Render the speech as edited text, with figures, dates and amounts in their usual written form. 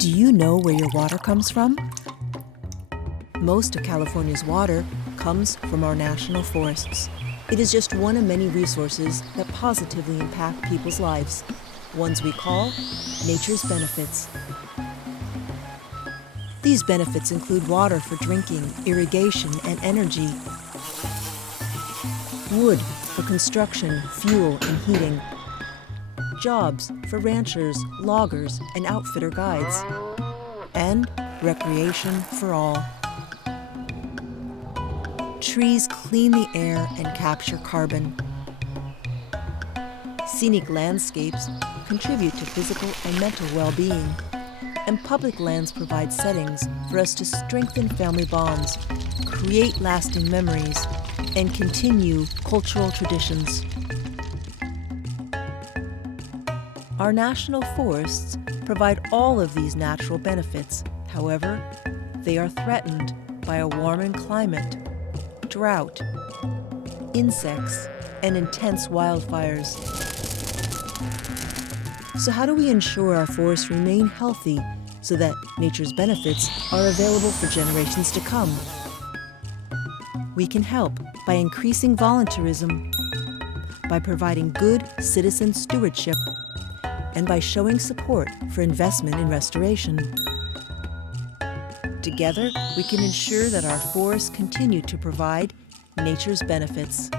Do you know where your water comes from? Most of California's water comes from our national forests. It is just one of many resources that positively impact people's lives, ones we call nature's benefits. These benefits include water for drinking, irrigation, and energy, wood for construction, fuel, and heating, jobs for ranchers, loggers, and outfitter guides, and recreation for all. Trees clean the air and capture carbon. Scenic landscapes contribute to physical and mental well-being, and public lands provide settings for us to strengthen family bonds, create lasting memories, and continue cultural traditions. Our national forests provide all of these natural benefits. However, they are threatened by a warming climate, drought, insects, and intense wildfires. So how do we ensure our forests remain healthy so that nature's benefits are available for generations to come? We can help by increasing volunteerism, by providing good citizen stewardship, and by showing support for investment in restoration. Together, we can ensure that our forests continue to provide nature's benefits.